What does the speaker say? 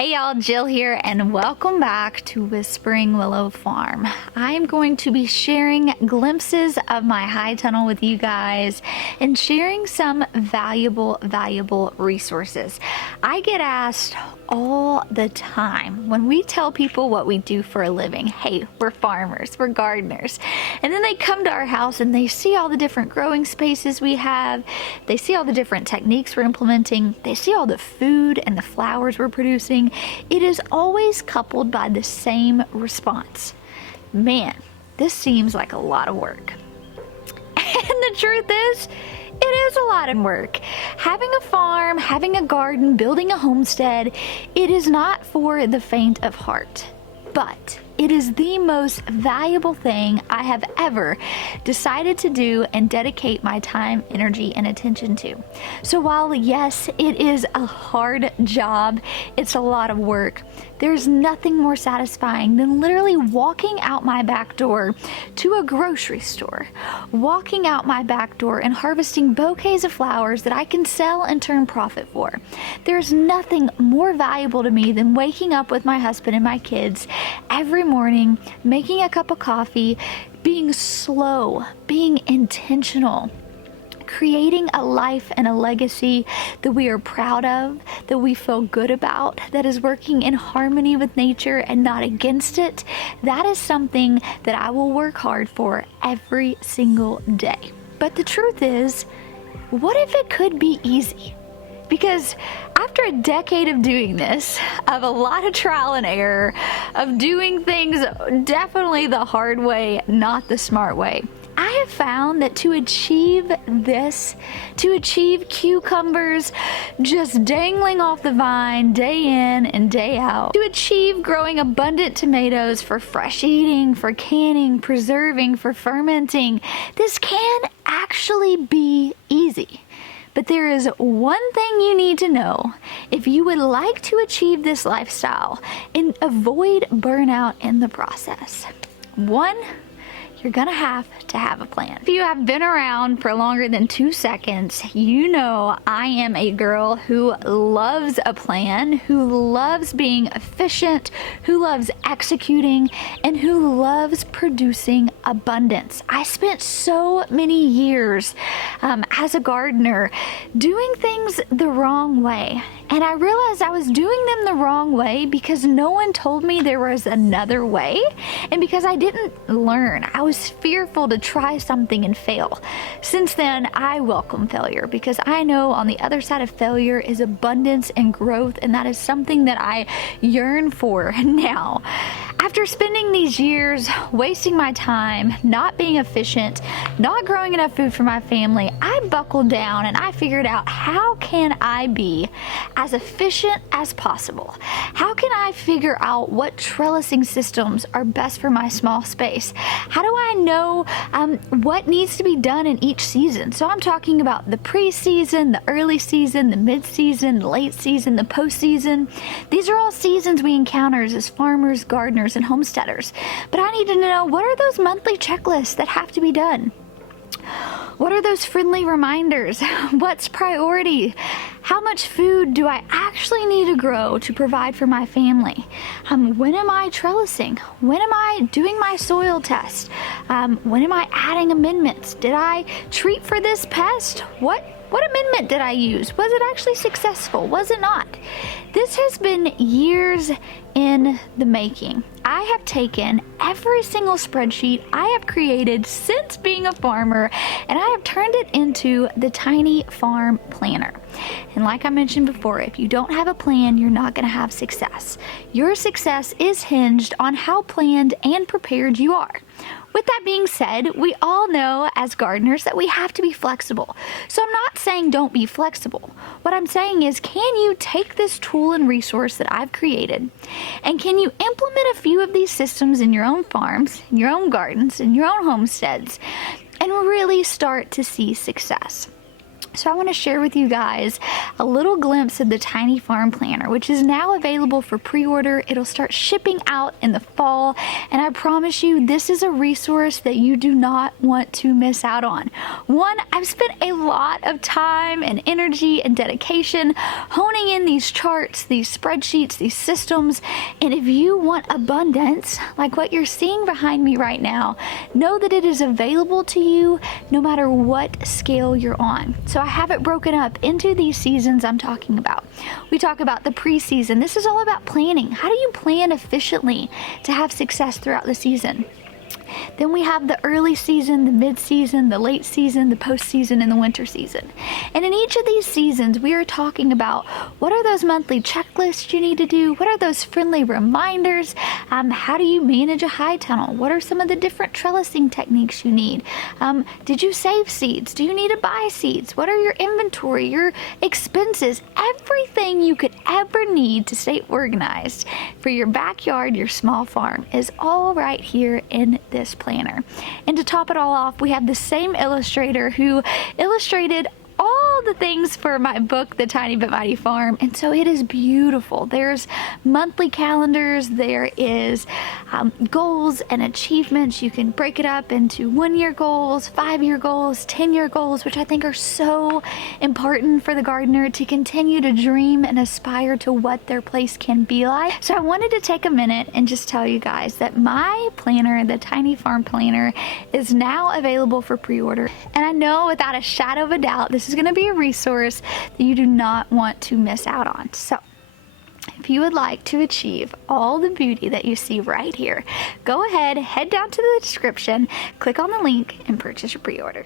Hey y'all, Jill here, and welcome back to Whispering Willow Farm. I am going to be sharing glimpses of my high tunnel with you guys and sharing some valuable resources. I get asked all the time when we tell people what we do for a living. Hey, we're farmers, we're gardeners. And then they come to our house and they see all the different growing spaces we have. They see all the different techniques we're implementing. They see all the food and the flowers we're producing. It is always coupled by the same response. Man, this seems like a lot of work. And the truth is, it is a lot of work. Having a farm, having a garden, building a homestead, it is not for the faint of heart. But it is the most valuable thing I have ever decided to do and dedicate my time, energy, and attention to. So while yes, it is a hard job, it's a lot of work, there's nothing more satisfying than literally walking out my back door to a grocery store, walking out my back door and harvesting bouquets of flowers that I can sell and turn profit for. There's nothing more valuable to me than waking up with my husband and my kids every morning, making a cup of coffee, being slow, being intentional, creating a life and a legacy that we are proud of, that we feel good about, that is working in harmony with nature and not against it. That is something that I will work hard for every single day. But the truth is, what if it could be easy? Because after a decade of doing this, of a lot of trial and error, of doing things definitely the hard way, not the smart way, I have found that to achieve this, to achieve cucumbers just dangling off the vine day in and day out, to achieve growing abundant tomatoes for fresh eating, for canning, preserving, for fermenting, this can actually be easy. But there is one thing you need to know if you would like to achieve this lifestyle and avoid burnout in the process. One, you're gonna have to have a plan. If you have been around for longer than 2 seconds, you know I am a girl who loves a plan, who loves being efficient, who loves executing, and who loves producing abundance. I spent so many years as a gardener doing things the wrong way. And I realized I was doing them the wrong way because no one told me there was another way, and because I didn't learn. I was fearful to try something and fail. Since then, I welcome failure because I know on the other side of failure is abundance and growth, and that is something that I yearn for now. After spending these years wasting my time, not being efficient, not growing enough food for my family, I buckled down and I figured out, how can I be as efficient as possible? How can I figure out what trellising systems are best for my small space? How do I know what needs to be done in each season? So I'm talking about the pre-season, the early season, the mid-season, the late season, the post-season. These are all seasons we encounter as farmers, gardeners, and homesteaders. But I need to know, what are those monthly checklists that have to be done? What are those friendly reminders? What's priority? How much food do I actually need to grow to provide for my family? When am I trellising? When am I doing my soil test? When am I adding amendments? Did I treat for this pest? What amendment did I use? Was it actually successful? Was it not? This has been years in the making. I have taken every single spreadsheet I have created since being a farmer, and I have turned it into the Tiny Farm Planner. And like I mentioned before, if you don't have a plan, you're not going to have success. Your success is hinged on how planned and prepared you are. With that being said, we all know as gardeners that we have to be flexible. So I'm not saying don't be flexible. What I'm saying is, can you take this tool and resource that I've created, and can you implement a few of these systems in your own farms, in your own gardens, in your own homesteads, and really start to see success? So I want to share with you guys a little glimpse of the Tiny Farm Planner, which is now available for pre-order. It'll start shipping out in the fall, and I promise you this is a resource that you do not want to miss out on. One, I've spent a lot of time and energy and dedication honing in these charts, these spreadsheets, these systems, and if you want abundance like what you're seeing behind me right now, know that it is available to you no matter what scale you're on. So I have it broken up into these seasons I'm talking about. We talk about the pre-season. This is all about planning. How do you plan efficiently to have success throughout the season? Then we have the early season, the mid-season, the late season, the post-season, and the winter season. And in each of these seasons, we are talking about what are those monthly checklists you need to do? What are those friendly reminders? How do you manage a high tunnel? What are some of the different trellising techniques you need? Did you save seeds? Do you need to buy seeds? What are your inventory, your expenses? Everything you could ever need to stay organized for your backyard, your small farm is all right here in this planner. And to top it all off, we have the same illustrator who illustrated all the things for my book, The Tiny But Mighty Farm, and so it is beautiful. There's monthly calendars, there is goals and achievements. You can break it up into 1-year goals, 5-year goals, 10-year goals, which I think are so important for the gardener to continue to dream and aspire to what their place can be like. So I wanted to take a minute and just tell you guys that my planner, the Tiny Farm Planner, is now available for pre-order, and I know without a shadow of a doubt this is going to be a resource that you do not want to miss out on. So if you would like to achieve all the beauty that you see right here, go ahead, head down to the description, click on the link, and purchase your pre-order.